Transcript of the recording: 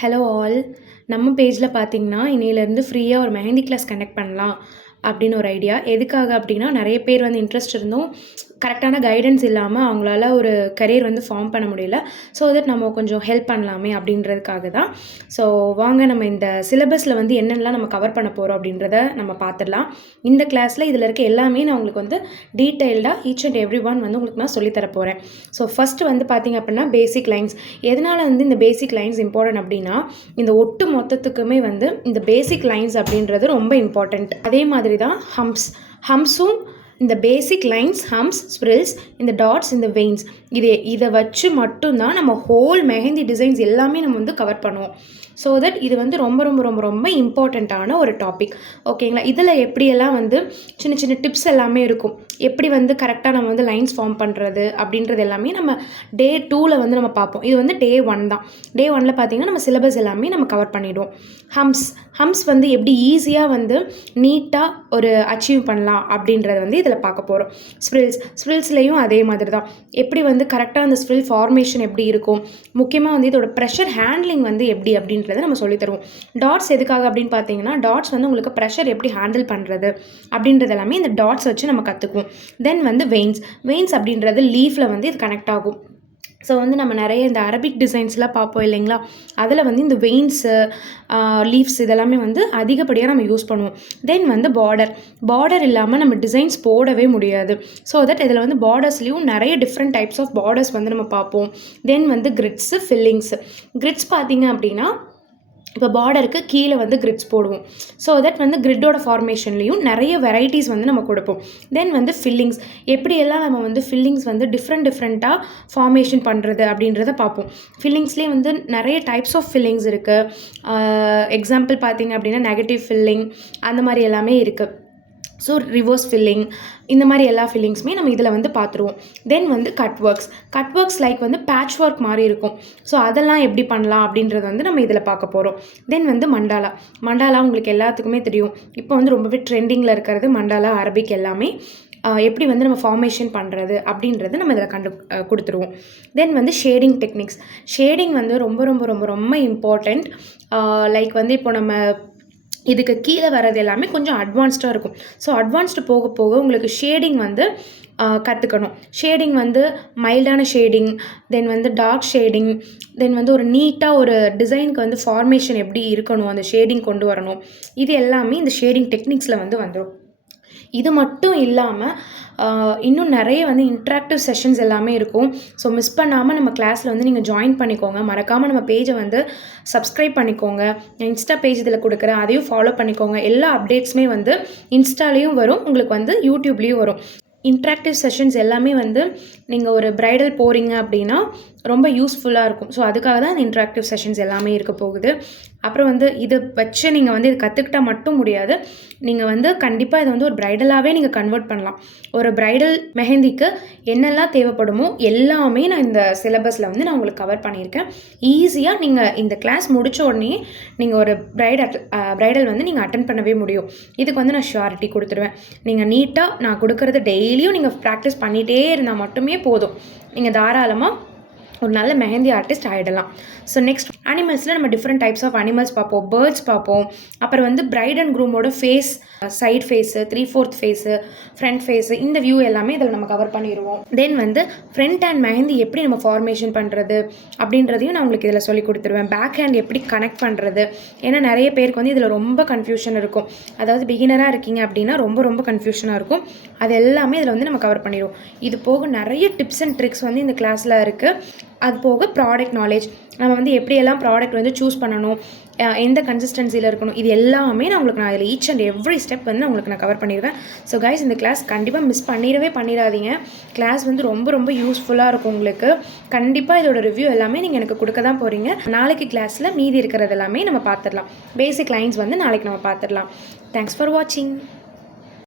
Hello all. நம்ம பேஜில் பார்த்தீங்கன்னா இன்னையிலேருந்து ஃப்ரீயாக ஒரு மெஹந்தி கிளாஸ் கண்டக்ட் பண்ணலாம் அப்படின்னு ஒரு ஐடியா. எதுக்காக அப்படின்னா, நிறைய பேர் வந்து இன்ட்ரெஸ்ட் இருந்தும் கரெக்டான கைடன்ஸ் இல்லாமல் அவங்களால ஒரு கரியர் வந்து ஃபார்ம் பண்ண முடியல. ஸோ தட் நம்ம கொஞ்சம் ஹெல்ப் பண்ணலாமே அப்படின்றதுக்காக தான். ஸோ வாங்க நம்ம இந்த சிலபஸில் வந்து என்னென்னலாம் நம்ம கவர் பண்ண போகிறோம் அப்படின்றத நம்ம பார்த்துடலாம். இந்த கிளாஸில் இதில் இருக்க எல்லாமே நான் உங்களுக்கு வந்து டீட்டெயில்டாக ஈச் அண்ட் எவ்ரி ஒன் வந்து உங்களுக்கு நான் சொல்லித்தர போகிறேன். ஸோ ஃபஸ்ட்டு வந்து பார்த்திங்க அப்படின்னா பேசிக் லைன்ஸ். எதனால் வந்து இந்த பேசிக் லைன்ஸ் இம்பார்ட்டன்ட் அப்படின்னா, இந்த ஒட்டு மொத்தத்துக்குமே வந்து இந்த பேசிக் லைன்ஸ் அப்படின்றது ரொம்ப இம்பார்ட்டண்ட். அதே மாதிரி தான் ஹம்ஸும் இந்த பேசிக் லைன்ஸ், ஹம்ஸ், ஸ்ப்ரில்ஸ், இந்த டாட்ஸ், இந்த வெயின்ஸ், இதை வச்சு மட்டும்தான் நம்ம ஹோல் மெஹந்தி டிசைன்ஸ் எல்லாமே நம்ம வந்து கவர் பண்ணுவோம். ஸோ தட் இது வந்து ரொம்ப ரொம்ப ரொம்ப ரொம்ப இம்பார்ட்டண்ட்டான ஒரு டாபிக். ஓகேங்களா? இதில் எப்படியெல்லாம் வந்து சின்ன சின்ன டிப்ஸ் எல்லாமே இருக்கும். எப்படி வந்து கரெக்டாக நம்ம வந்து லைன்ஸ் ஃபார்ம் பண்ணுறது அப்படின்றது எல்லாமே நம்ம டே 2ல் வந்து நம்ம பார்ப்போம். இது வந்து டே 1 தான். டே 1ல் பார்த்திங்கன்னா நம்ம சிலபஸ் எல்லாமே நம்ம கவர் பண்ணிவிடுவோம். ஹம்ஸ் வந்து எப்படி ஈஸியாக வந்து நீட்டாக ஒரு அச்சீவ் பண்ணலாம் அப்படின்றத வந்து இதில் பார்க்க போகிறோம். ஸ்ப்ரில்ஸ்லேயும் அதே மாதிரி தான். எப்படி வந்து கரெக்டாக அந்த ஸ்ப்ரில் ஃபார்மேஷன் எப்படி இருக்கும், முக்கியமாக வந்து இதோட ப்ரெஷர் ஹேண்ட்லிங் வந்து எப்படி அப்படின்றத நம்ம சொல்லித் தருவோம். டாட்ஸ் எதுக்காக அப்படின்னு பார்த்தீங்கன்னா, டாட்ஸ் வந்து உங்களுக்கு ப்ரெஷர் எப்படி ஹேண்டில் பண்ணுறது அப்படின்றது எல்லாமே இந்த டாட்ஸ் வச்சு நம்ம கற்றுக்குவோம். தென் வந்து வெயின்ஸ் அப்படின்றது லீஃபில் வந்து இது கனெக்ட் ஆகும். ஸோ வந்து நம்ம நிறைய இந்த அரபிக் டிசைன்ஸ்லாம் பார்ப்போம் இல்லைங்களா, அதில் வந்து இந்த வெயின்ஸு, லீவ்ஸ் இதெல்லாமே வந்து அதிகப்படியாக நம்ம யூஸ் பண்ணுவோம். தென் வந்து பார்டர் இல்லாமல் நம்ம டிசைன்ஸ் போடவே முடியாது. ஸோ தட் இதில் வந்து பார்டர்ஸ்லேயும் நிறைய டிஃப்ரெண்ட் டைப்ஸ் ஆஃப் பார்டர்ஸ் வந்து நம்ம பார்ப்போம். தென் வந்து கிரிட்ஸு, கிரிட்ஸ் பார்த்திங்க அப்படின்னா, இப்போ பார்டருக்கு கீழே வந்து கிரிட்ஸ் போடுவோம். ஸோ தட் வந்து கிரிட்டோட ஃபார்மேஷன்லேயும் நிறைய வெரைட்டிஸ் வந்து நம்ம கொடுப்போம். தென் வந்து ஃபில்லிங்ஸ், எப்படியெல்லாம் நம்ம வந்து ஃபில்லிங்ஸ் வந்து டிஃப்ரெண்ட்டாக ஃபார்மேஷன் பண்ணுறது அப்படின்றத பார்ப்போம். ஃபில்லிங்ஸ்லேயே வந்து நிறைய டைப்ஸ் ஆஃப் ஃபில்லிங்ஸ் இருக்குது. எக்ஸாம்பிள் பார்த்திங்க அப்படின்னா நெகட்டிவ் ஃபில்லிங் அந்த மாதிரி எல்லாமே இருக்குது. ஸோ ரிவர்ஸ் ஃபில்லிங், இந்த மாதிரி எல்லா ஃபில்லிங்ஸுமே நம்ம இதில் வந்து பார்த்துருவோம். தென் வந்து கட் ஒர்க்ஸ் லைக் வந்து பேட்ச் ஒர்க் மாதிரி இருக்கும். ஸோ அதெல்லாம் எப்படி பண்ணலாம் அப்படின்றது வந்து நம்ம இதில் பார்க்க போகிறோம். தென் வந்து மண்டாலா உங்களுக்கு எல்லாத்துக்குமே தெரியும். இப்போ வந்து ரொம்பவே ட்ரெண்டிங்கில் இருக்கிறது மண்டாலா, அரபிக் எல்லாமே எப்படி வந்து நம்ம ஃபார்மேஷன் பண்ணுறது அப்படின்றது நம்ம இதில் கொடுத்துருவோம். தென் வந்து ஷேடிங் வந்து ரொம்ப ரொம்ப ரொம்ப ரொம்ப இம்பார்ட்டண்ட். லைக் வந்து இப்போ நம்ம இதுக்கு கீழே வர்றது எல்லாமே கொஞ்சம் அட்வான்ஸ்டாக இருக்கும். ஸோ அட்வான்ஸ்டு போக போக உங்களுக்கு ஷேடிங் வந்து கற்றுக்கணும். ஷேடிங் வந்து மைல்டான ஷேடிங், தென் வந்து டார்க் ஷேடிங், தென் வந்து ஒரு நீட்டாக ஒரு டிசைனுக்கு வந்து ஃபார்மேஷன் எப்படி இருக்கணும், அந்த ஷேடிங் கொண்டு வரணும். இது எல்லாமே இந்த ஷேடிங் டெக்னிக்ஸில் வந்து வந்துடும். இது மட்டும் இல்லாமல் இன்னும் நிறைய வந்து இன்ட்ராக்டிவ் செஷன்ஸ் எல்லாமே இருக்கும். ஸோ மிஸ் பண்ணாமல் நம்ம கிளாஸில் வந்து நீங்கள் ஜாயின் பண்ணிக்கோங்க. மறக்காமல் நம்ம பேஜை வந்து சப்ஸ்கிரைப் பண்ணிக்கோங்க. இன்ஸ்டா பேஜ் இதில் கொடுக்குறேன், அதையும் ஃபாலோ பண்ணிக்கோங்க. எல்லா அப்டேட்ஸுமே வந்து இன்ஸ்டாலேயும் வரும், உங்களுக்கு வந்து யூடியூப்லேயும் வரும். இன்ட்ராக்டிவ் செஷன்ஸ் எல்லாமே வந்து நீங்கள் ஒரு ப்ரைடல் போகிறீங்க அப்படின்னா ரொம்ப யூஸ்ஃபுல்லாக இருக்கும். ஸோ அதுக்காக தான் இந்த இன்ட்ராக்டிவ் செஷன்ஸ் எல்லாமே இருக்க போகுது. அப்புறம் வந்து இதை வச்சு நீங்கள் வந்து இது கற்றுக்கிட்டால் மட்டும் முடியாது, நீங்கள் வந்து கண்டிப்பாக இதை வந்து ஒரு ப்ரைடலாகவே நீங்கள் கன்வெர்ட் பண்ணலாம். ஒரு ப்ரைடல் மெஹந்திக்கு என்னெல்லாம் தேவைப்படுமோ எல்லாமே நான் இந்த சிலபஸில் வந்து நான் உங்களுக்கு கவர் பண்ணியிருக்கேன். ஈஸியாக நீங்கள் இந்த கிளாஸ் முடித்த உடனே நீங்கள் ஒரு ப்ரைடல் வந்து நீங்கள் அட்டன் பண்ணவே முடியும். இதுக்கு வந்து நான் ஷுவாரிட்டி கொடுத்துருவேன். நீங்கள் நீட்டாக நான் கொடுக்குறது டெய்லியும் நீங்கள் ப்ராக்டிஸ் பண்ணிகிட்டே இருந்தால் மட்டுமே போதும். நீங்கள் தாராளமாக ஒரு நல்ல மெஹந்தி ஆர்டிஸ்ட் ஆகிடலாம். ஸோ நெக்ஸ்ட் அனிமல்ஸில் நம்ம டிஃப்ரெண்ட் டைப்ஸ் ஆஃப் அனிமல்ஸ் பார்ப்போம், பேர்ட்ஸ் பார்ப்போம். அப்புறம் வந்து பிரைட் அண்ட் க்ரூமோட face, side face, 3/4 face, front face, இந்த வியூ எல்லாமே இதில் நம்ம கவர் பண்ணிடுவோம். தென் வந்து ஃப்ரண்ட் ஹேண்ட் மெஹந்தி எப்படி நம்ம ஃபார்மேஷன் பண்ணுறது அப்படின்றதையும் நான் உங்களுக்கு இதில் சொல்லி கொடுத்துருவேன். பேக் ஹேண்ட் எப்படி கனெக்ட் பண்ணுறது, ஏன்னா நிறைய பேருக்கு வந்து இதில் ரொம்ப கன்ஃபியூஷன் இருக்கும். அதாவது பிகினராக இருக்கீங்க அப்படின்னா ரொம்ப ரொம்ப கன்ஃபியூஷனாக இருக்கும். அது எல்லாமே இதில் வந்து நம்ம கவர் பண்ணிடுவோம். இது போக நிறைய டிப்ஸ் அண்ட் ட்ரிக்ஸ் வந்து இந்த கிளாஸில் இருக்குது. அது போக ப்ராடக்ட் நாலேஜ், நம்ம வந்து எப்படியெல்லாம் ப்ராடக்ட் வந்து சூஸ் பண்ணணும், எந்த கன்சிஸ்டன்சியில் இருக்கணும், இது எல்லாமே நான் இதில் ஈச் அண்ட் எவ்ரி ஸ்டெப் வந்து நான் கவர் பண்ணிடுவேன். ஸோ கைஸ், இந்த கிளாஸ் கண்டிப்பாக மிஸ் பண்ணிடாதீங்க. கிளாஸ் வந்து ரொம்ப ரொம்ப யூஸ்ஃபுல்லாக இருக்கும் உங்களுக்கு. கண்டிப்பாக இதோட ரிவ்யூ எல்லாமே நீங்கள் எனக்கு கொடுக்க தான் போகிறீங்க. நாளைக்கு கிளாஸில் மீதி இருக்கிறது எல்லாமே நம்ம பார்த்துடலாம். பேசிக் லைன்ஸ் வந்து நாளைக்கு நம்ம பார்த்துடலாம். தேங்க்ஸ் ஃபார் வாட்சிங்.